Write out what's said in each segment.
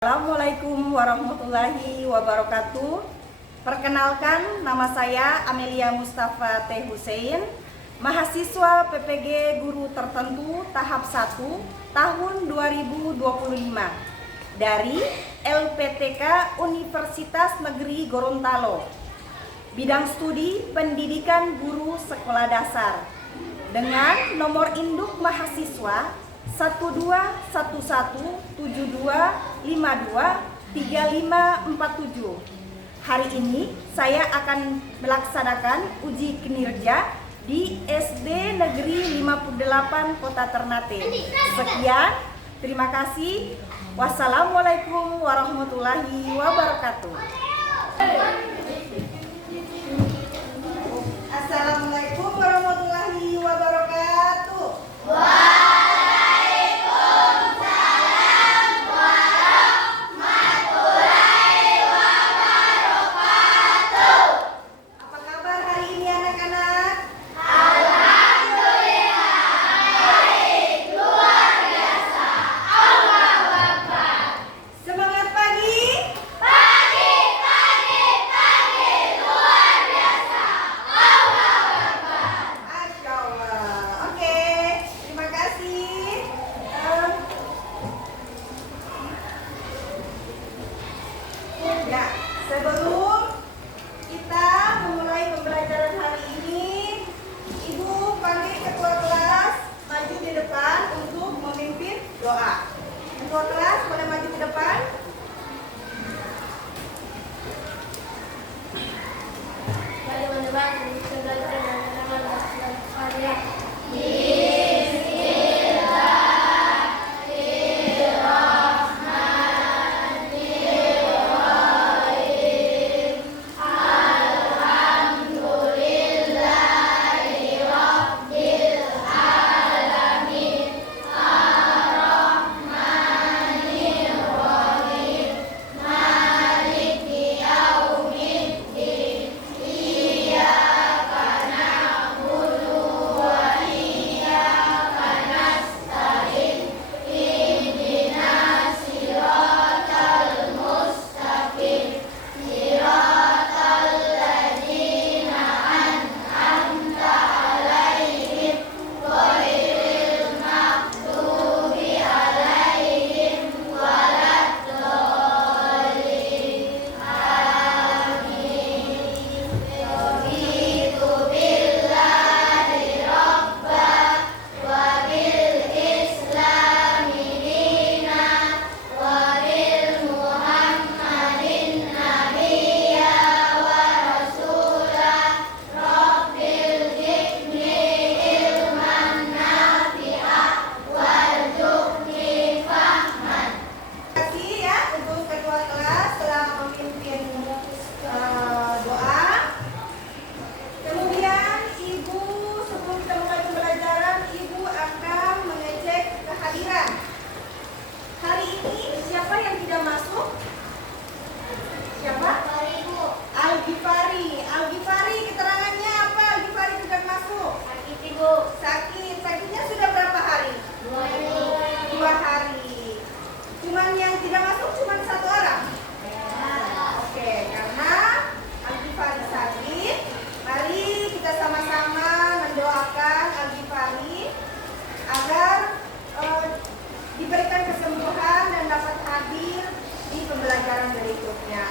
Assalamualaikum warahmatullahi wabarakatuh. Perkenalkan, nama saya Amelia Mustafa T. Hussein, mahasiswa PPG Guru Tertentu tahap 1 tahun 2025 dari LPTK Universitas Negeri Gorontalo. Bidang studi Pendidikan Guru Sekolah Dasar dengan nomor induk mahasiswa 127172523547. Hari ini saya akan melaksanakan uji kinerja di SD Negeri 58 Kota Ternate. Sekian, terima kasih. Wassalamualaikum warahmatullahi wabarakatuh. Assalamualaikum warahmatullahi wabarakatuh. Sebelum kita memulai pembelajaran hari ini, Ibu panggil ketua kelas maju di depan untuk memimpin doa. Ketua kelas boleh maju ke depan. Sakitnya sudah berapa hari? 2 hari. Cuman yang tidak masuk cuman 1 orang. Oke, karena Al-Ghifari sakit, mari kita sama-sama mendoakan Al-Ghifari agar diberikan kesembuhan dan dapat hadir di pembelajaran berikutnya.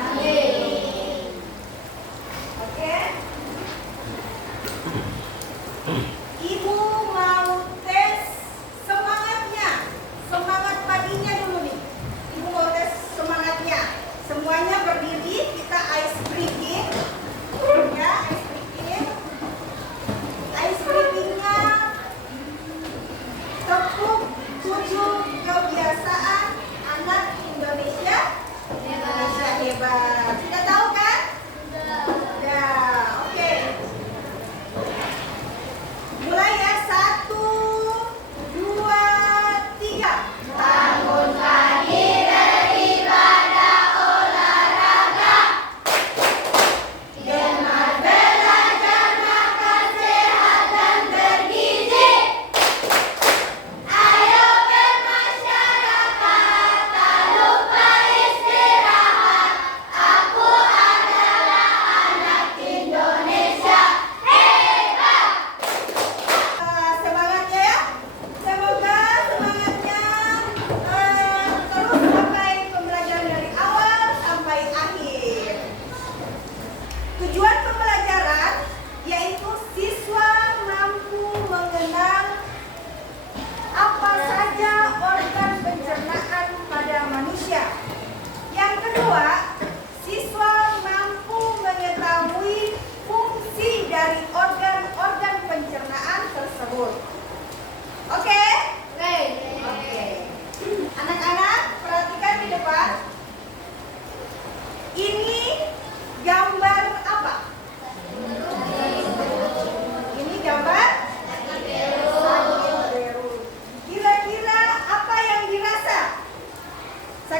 Amin. Oke. Ibu mau tes semangatnya, semangat paginya dulu nih. Ibu mau tes semangatnya. Semuanya berdiri, kita ice breaking. Ya, ice breaking. Ice breakingnya tepuk 7 kebiasaan anak Indonesia.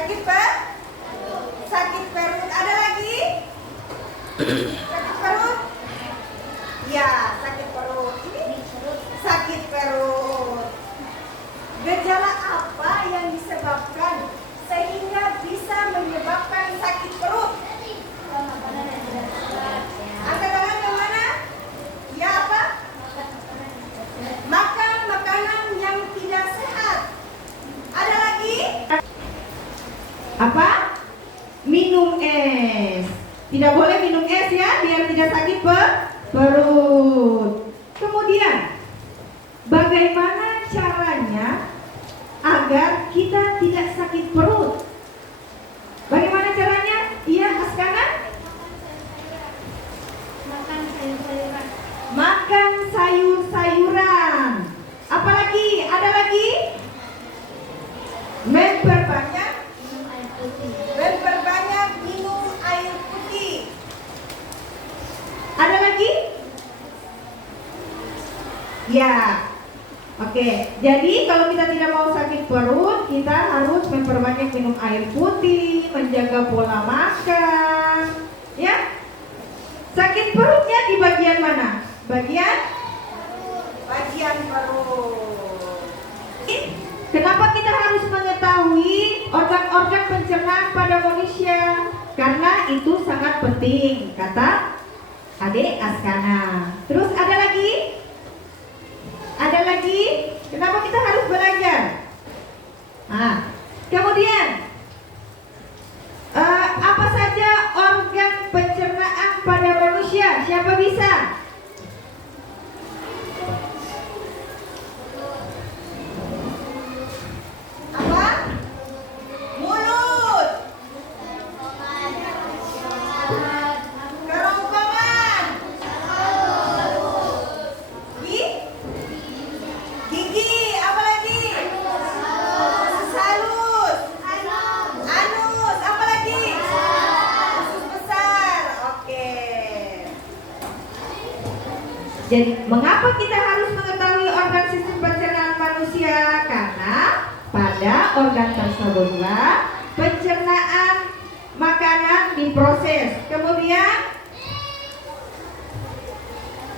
Sakit sakit perut. Ada lagi? Sakit perut? Ya, sakit perut. Ini sakit perut. Gejala apa yang disebabkan sehingga bisa menyebabkan sakit perut? Angkat tangan yang mana? Ya, apa? Makan makanan yang tidak sehat. Ada lagi? Apa? Minum es. Tidak boleh minum es ya, biar tidak sakit perut. Kemudian, bagaimana caranya agar kita tidak sakit perut? Bagaimana caranya? Iya, Askana? Makan sayur-sayuran. Makan sayur-sayuran. Apalagi? Ada lagi? Memperbanyak minum air putih. Ada lagi? Ya. Oke. Jadi kalau kita tidak mau sakit perut, kita harus memperbanyak minum air putih, menjaga pola makan. Ya. Sakit perutnya di bagian mana? Bagian perut. Kenapa kita harus mengetahui organ-organ pencernaan pada manusia? Karena itu sangat penting, kata Adik Askana. Terus ada lagi? Ada lagi? Kenapa kita harus belajar? Kemudian apa saja organ pencernaan pada manusia? Siapa bisa? Apa? Mulut, kerongkongan, gigi, apa lagi? Halus, anus, apa lagi? Usus besar. Oke. Jadi mengapa kita harus mengetahui organ sistem pencernaan manusia? Karena pada organ tersebutlah pencernaan makanan diproses. Kemudian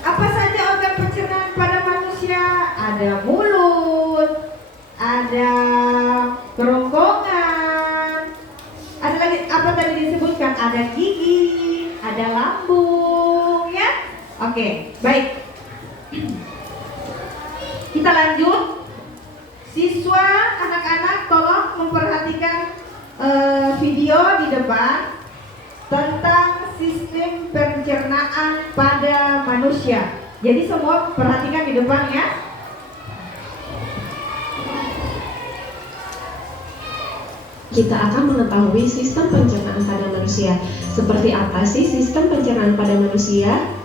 apa saja organ pencernaan pada manusia? Ada mulut, ada kerongkongan, ada lagi apa tadi disebutkan? Ada gigi, ada lambung, ya. Oke, baik. Kita lanjut. Siswa, anak-anak tolong memperhatikan video di depan tentang sistem pencernaan pada manusia. Jadi semua perhatikan di depan ya. Kita akan mengetahui sistem pencernaan pada manusia. Seperti apa sih sistem pencernaan pada manusia?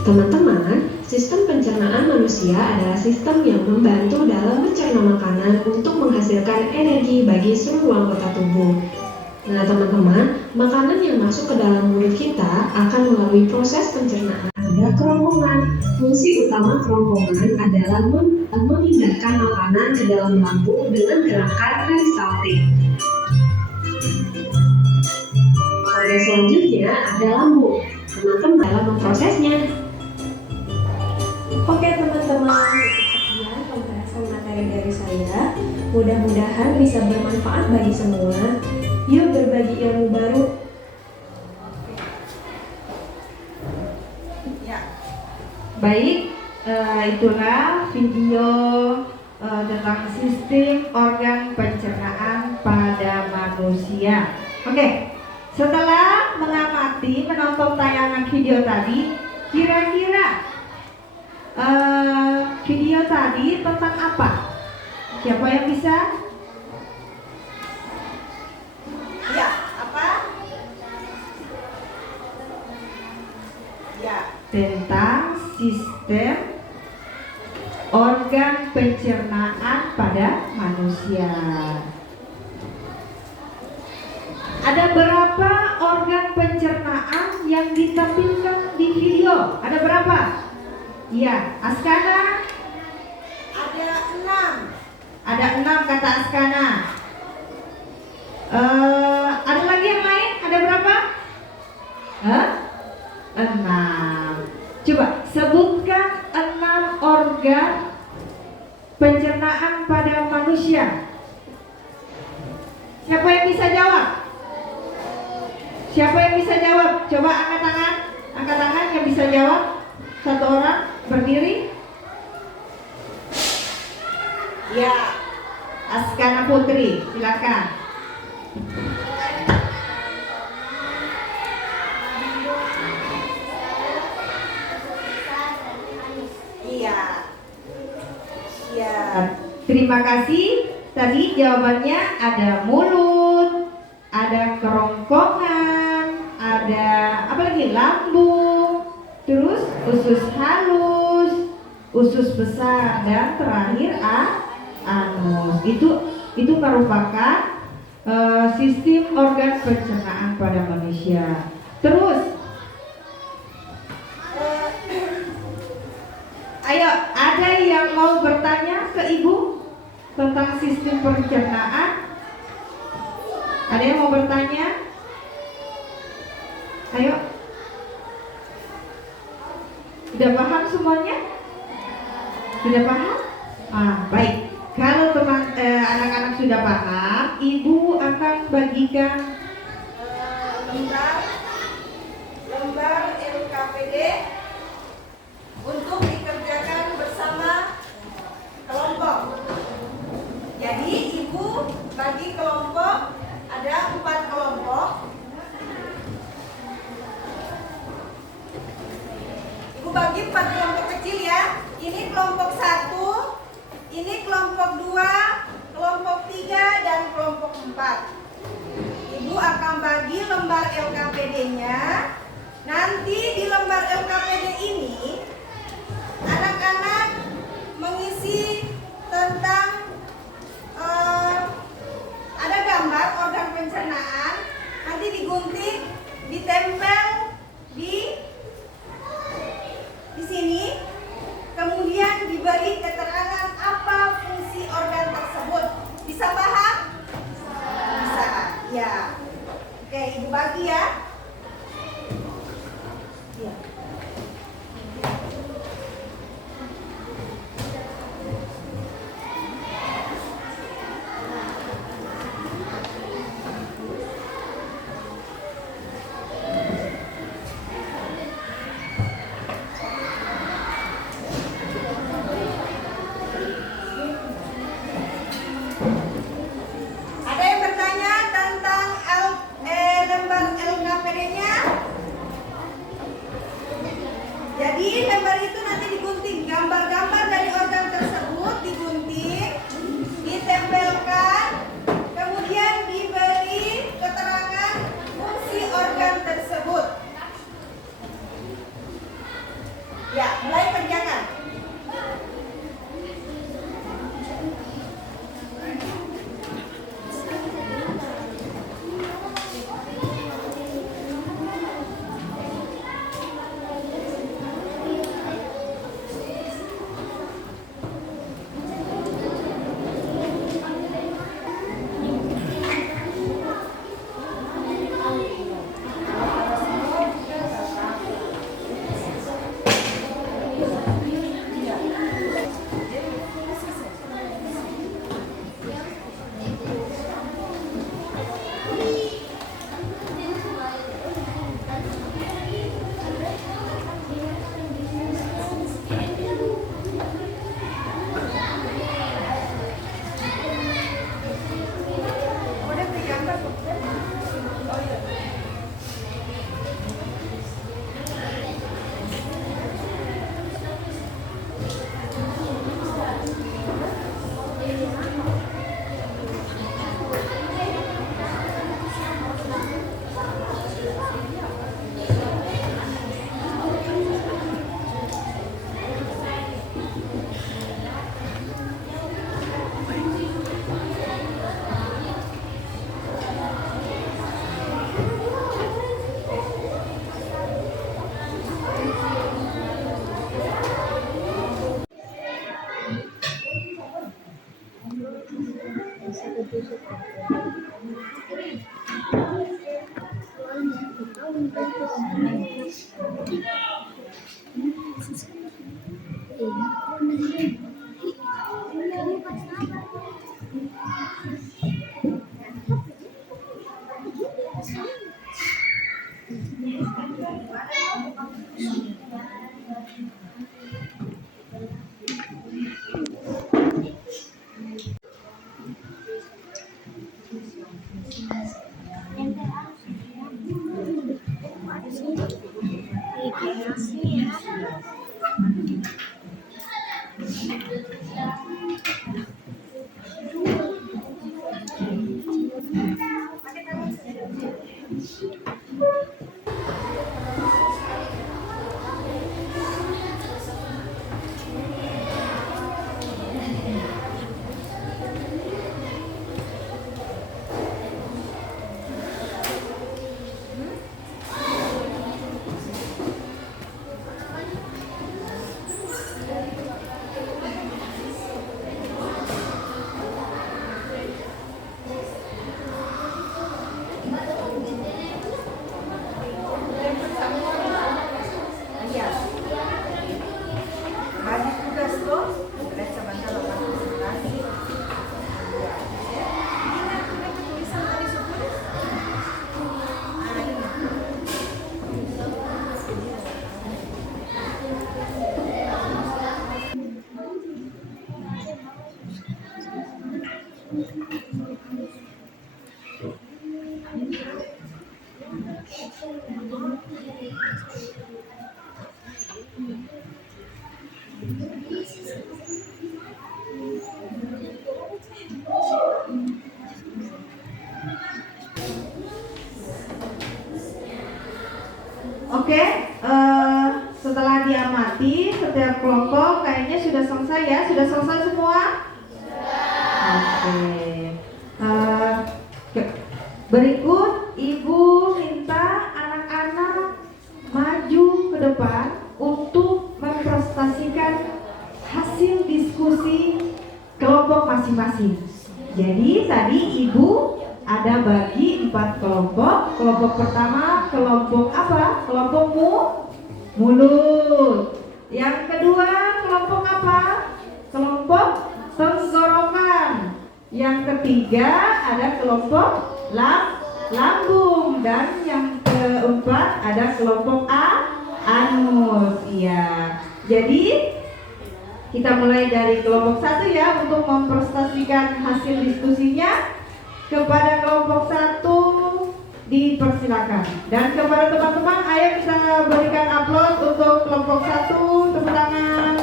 Teman-teman, sistem pencernaan manusia adalah sistem yang membantu dalam mencerna makanan untuk menghasilkan energi bagi seluruh anggota tubuh. Nah teman-teman, makanan yang masuk ke dalam mulut kita akan melalui proses pencernaan. Ada kerongkongan. Fungsi utama kerongkongan adalah memindahkan makanan ke dalam lambung dengan gerakan peristaltik. Organ selanjutnya ada lambung. Teman-teman dalam memprosesnya. Oke teman-teman, sekian pembahasan materi dari saya. Mudah-mudahan bisa bermanfaat bagi semua. Yuk berbagi ilmu baru. Ya. Baik, itulah video tentang sistem organ pencernaan pada manusia. Oke, setelah menonton tayangan video tadi, kira-kira video tadi tentang apa? Siapa yang bisa? Ya, apa? Ya, tentang sistem organ pencernaan pada manusia. Ada berapa organ pencernaan yang ditampilkan di video? Ada berapa? Iya, Askana? Ada 6. Ada 6 kata Askana. Ada lagi yang lain? Ada berapa? 6. Coba sebutkan 6 organ pencernaan pada manusia. Siapa yang bisa jawab? Siapa yang bisa jawab? Coba angkat tangan. Angkat tangan yang bisa jawab. 1 orang berdiri. Ya, Askana Putri, silakan. Iya. Ya, terima kasih. Tadi jawabannya ada mulut, ada kerongkongan, ada apa lagi? Lambung, terus usus halus, usus besar, dan terakhir anus. Itu merupakan sistem organ pencernaan pada manusia. Terus ayo, ada yang mau bertanya ke ibu tentang sistem pencernaan? Ada yang mau bertanya? Ayo. Sudah paham semuanya? Sudah paham? Baik. Kalau anak-anak sudah paham, ibu akan bagikan lembar LKPD untuk dikerjakan bersama kelompok. Jadi ibu bagi kelompok, ada 4 kelompok. Ibu bagi 4 kelompok kecil ya. Ini kelompok 1, ini kelompok 2, kelompok 3, dan kelompok 4. Ibu akan bagi lembar LKPD-nya. Nanti di lembar LKPD ini anak-anak mengisi tentang ada gambar organ pencernaan, nanti digunting, ditempel di sini, kemudian diberi keterangan apa fungsi organ tersebut. Bisa paham? Bisa. Ya. Oke, ibu bagi ya. Bagi tugas tuh, dan sebentar lepas presentasi. Ingat tulisan tadi suku. Oke, setelah diamati setiap kelompok kayaknya sudah selesai ya, sudah selesai semua? Oke. Berikut Ibu minta anak-anak maju ke depan untuk mempresentasikan hasil diskusi kelompok masing-masing. Jadi tadi Ibu ada bagi 4 kelompok. Kelompok pertama kelompok apa? Kelompok mulut. Yang kedua kelompok apa? Kelompok tenggorokan. Yang ketiga ada kelompok lambung, dan yang keempat ada kelompok anus. Iya. Jadi kita mulai dari kelompok 1 ya untuk mempresentasikan hasil diskusinya. Kepada kelompok 1 dipersilakan, dan kepada teman-teman ayo kita berikan aplaus untuk kelompok 1, tepuk tangan.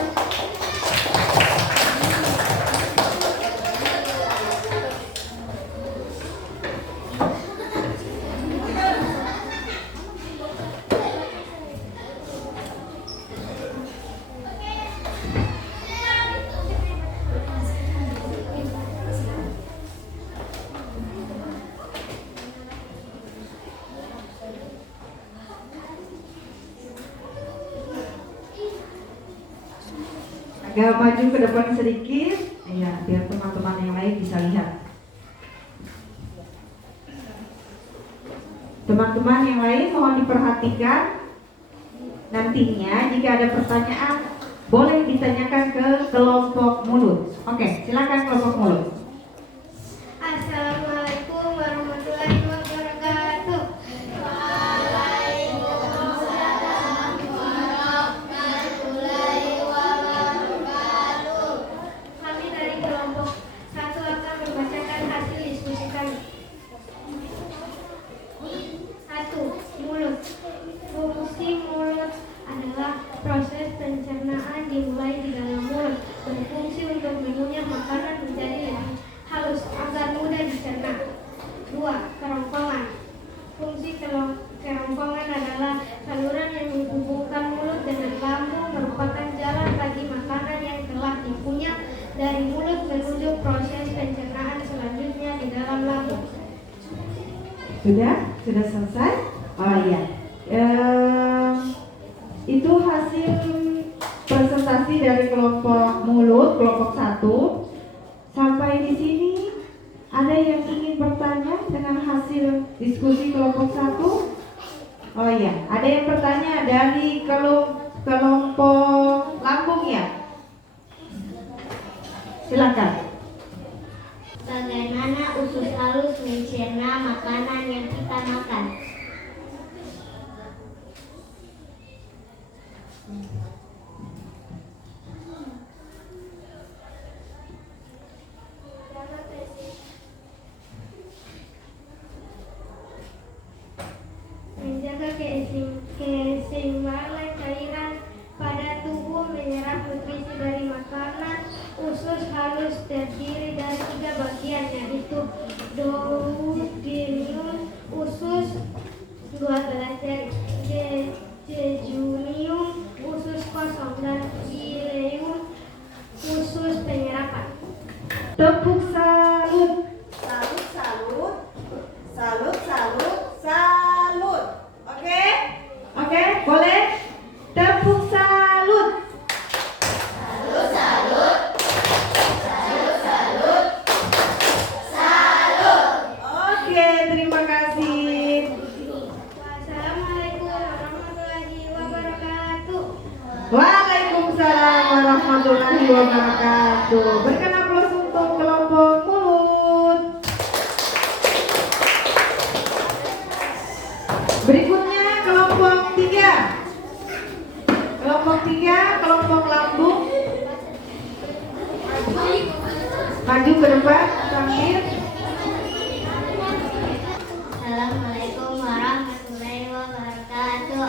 Agak maju ke depan sedikit, ya, biar teman-teman yang lain bisa lihat. Teman-teman yang lain mohon diperhatikan. Nantinya jika ada pertanyaan boleh ditanyakan ke kelompok mulut. Oke, silakan kelompok mulut. Assalamualaikum warahmatullahi wabarakatuh. Waalaikumsalam warahmatullahi wabarakatuh. Kami dari kelompok 1 akan membacakan hasil diskusi kami. 1. Mulut. Fungsi mulut adalah proses pencernaan dimulai di dalam mulut, berfungsi untuk mengunyah makanan menjadi lebih halus agar mudah dicerna. 2. Kerongkongan. Fungsi kerongkongan adalah saluran yang menghubungkan mulut dengan lambung, merupakan jalan bagi makanan yang telah dikunyah dari mulut menuju proses pencernaan selanjutnya di dalam lambung. Sudah selesai? Oh iya. Itu hasil presentasi dari kelompok mulut, kelompok 1. Sampai di sini ada yang ingin bertanya dengan hasil diskusi kelompok 1? Oh iya, ada yang bertanya dari kelompok lambung ya? Silakan. Bagaimana usus halus mencerna makanan yang kita makan? Menjaga keseimbangan cairan pada tubuh, menyerap nutrisi dari makanan. Usus halus terdiri dari 3 bagian, yaitu duodenum, usus 12 jejunium, usus kosong, dan ileum, usus penyerapan. Tepuk salut. Salut, salut. Salut, salut, salut. Oke? Oke, boleh? Tepuk salut. Oke, terima kasih. Wassalamualaikum warahmatullahi wabarakatuh. Waalaikumsalam warahmatullahi wabarakatuh. Berikan aplaus untuk kelompok mulut. Berikutnya kelompok 3. Kelompok 3, kelompok lambung. Maju ke depan, sambil. Assalamualaikum warahmatullahi wabarakatuh.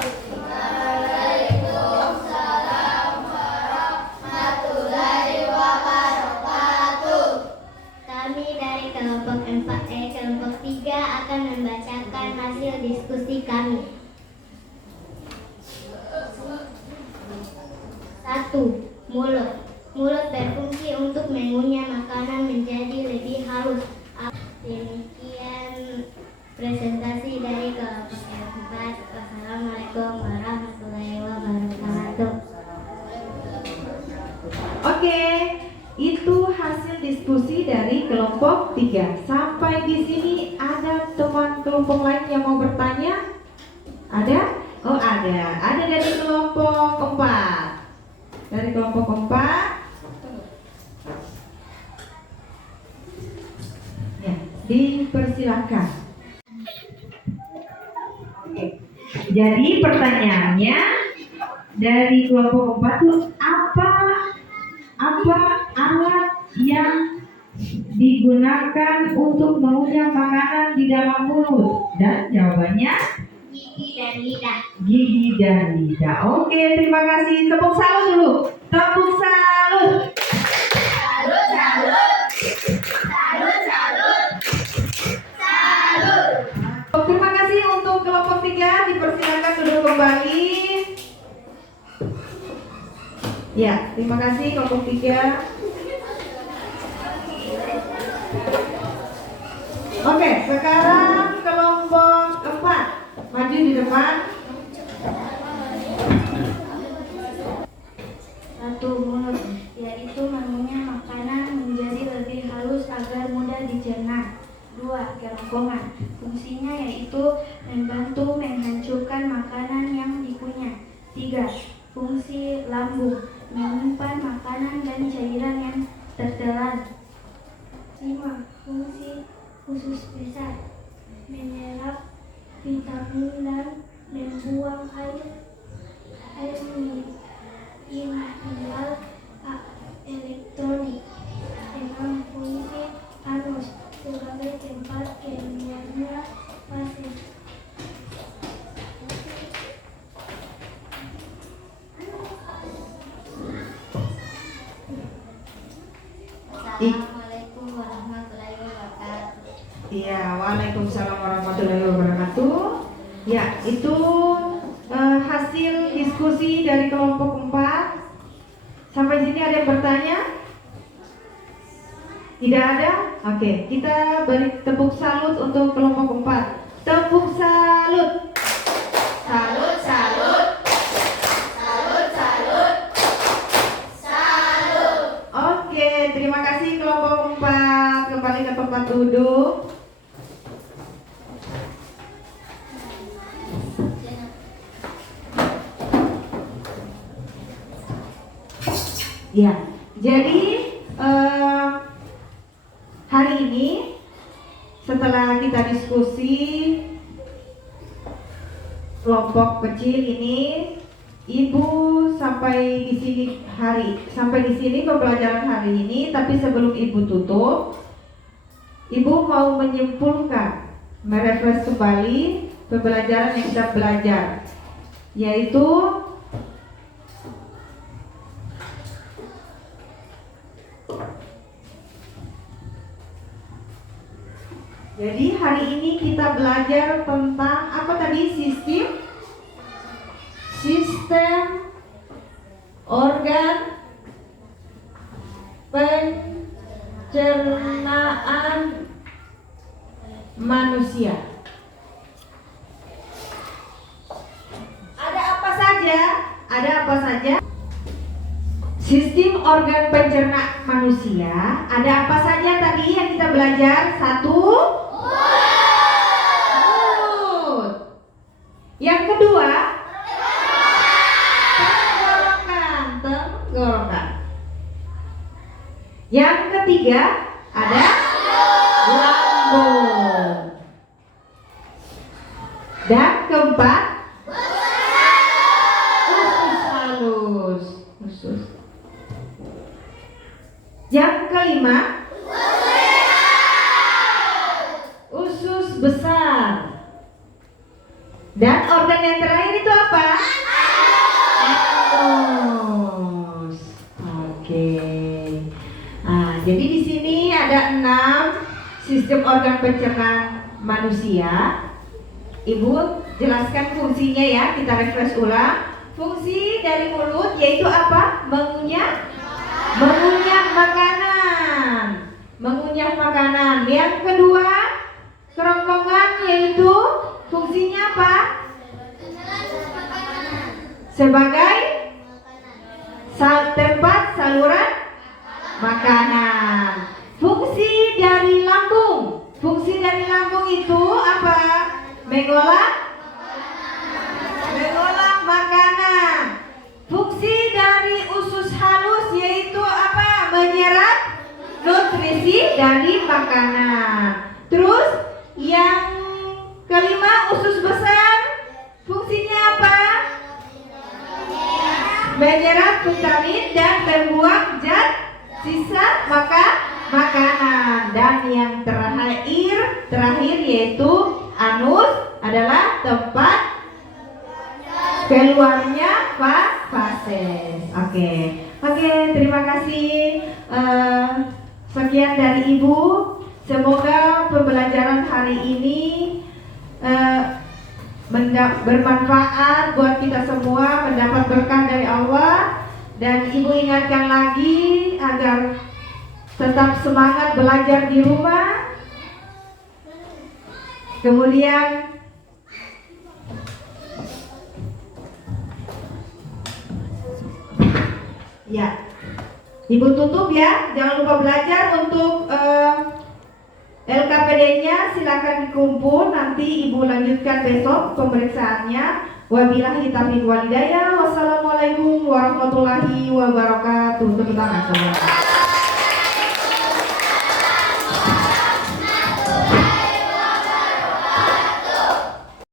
Kami dari kelompok 3 akan membacakan hasil diskusi kami. 1. Mulut. Mulut berfungsi untuk mengunyah makanan menjadi lebih halus. Demikian presentasi dari kelompok 4. Wassalamualaikum warahmatullahi wabarakatuh. Oke, itu hasil diskusi dari kelompok 3. Sampai di sini ada teman kelompok lain yang mau bertanya? Ada? Oh ada. Ada dari kelompok 4. Dari kelompok 4. Ya, dipersilakan. Oke. Jadi pertanyaannya dari kelompok 4 tuh apa alat yang digunakan untuk mengunyah makanan di dalam mulut? Dan jawabannya Gigi dan lidah. gigi dan lidah. Oke, terima kasih. Tepuk salut dulu. Tepuk salut. Terima kasih untuk kelompok 3. Dipersilakan duduk kembali. Ya, terima kasih kelompok 3. Oke, sekarang kelompok 4. Maju di depan. 1. Mulut, yaitu mengunyah makanan menjadi lebih halus agar mudah dicerna. 2. Kerongkongan, fungsinya yaitu membantu menghancurkan makanan yang dikunyah. 3. Fungsi lambung, menyimpan makanan dan cairan yang tertelan. 5. Fungsi usus besar, menyerap vitamin dan membuang air minimil elektronik. 6. Fungsi anus, sebagai tempat keluarnya pasir. Assalamualaikum warahmatullahi wabarakatuh. Iya, waalaikumsalam warahmatullahi wabarakatuh. Ya, itu hasil diskusi dari kelompok 4. Sampai sini ada yang bertanya? Tidak ada? Oke, kita beri tepuk salut untuk kelompok 4. Tepuk salut. Salut, salut. Oke, terima kasih kelompok 4. Kembali ke tempat duduk. Ya, jadi hari ini setelah kita diskusi kelompok kecil ini, Ibu sampai di sini pembelajaran hari ini. Tapi sebelum Ibu tutup, Ibu mau menyimpulkan, merefresh kembali pembelajaran yang kita belajar, yaitu jadi hari ini kita belajar tentang apa tadi? Sistem organ pencernaan manusia. Ada apa saja? Sistem organ pencernaan manusia. Ada apa saja tadi yang kita belajar? 1. Mulut. Yang kedua, tenggorokan. Yang ketiga ada lambung. Dan keempat, usus halus. Yang kelima, usus besar. Dan organ yang terakhir itu apa? Anus. Oke. Nah, jadi di sini ada 6 sistem organ pencernaan manusia. Ibu jelaskan fungsinya ya, kita refresh ulang. Fungsi dari mulut yaitu apa? Mengunyah makanan. Yang kedua, kerongkongan, yaitu fungsinya apa? Sebagai tempat saluran makanan. Fungsi dari lambung itu apa? Mengolah makanan. Fungsi dari usus halus yaitu apa? Menyerap nutrisi dari makanan. Terus yang kelima, usus besar, fungsinya apa? Menyerap vitamin dan membuang zat sisa makanan. Dan yang terakhir yaitu anus adalah tempat keluarnya fases. Oke, terima kasih. Sekian dari Ibu. Semoga pembelajaran hari ini bermanfaat buat kita semua, mendapat berkah dari Allah. Dan Ibu ingatkan lagi agar tetap semangat belajar di rumah. Kemudian ya, Ibu tutup ya. Jangan lupa belajar. Untuk LKPD-nya silakan dikumpul, nanti Ibu lanjutkan besok pemeriksaannya. Wabillahi taufiq wal hidayah. Wassalamualaikum warahmatullahi wabarakatuh. Tepuk tangan semua.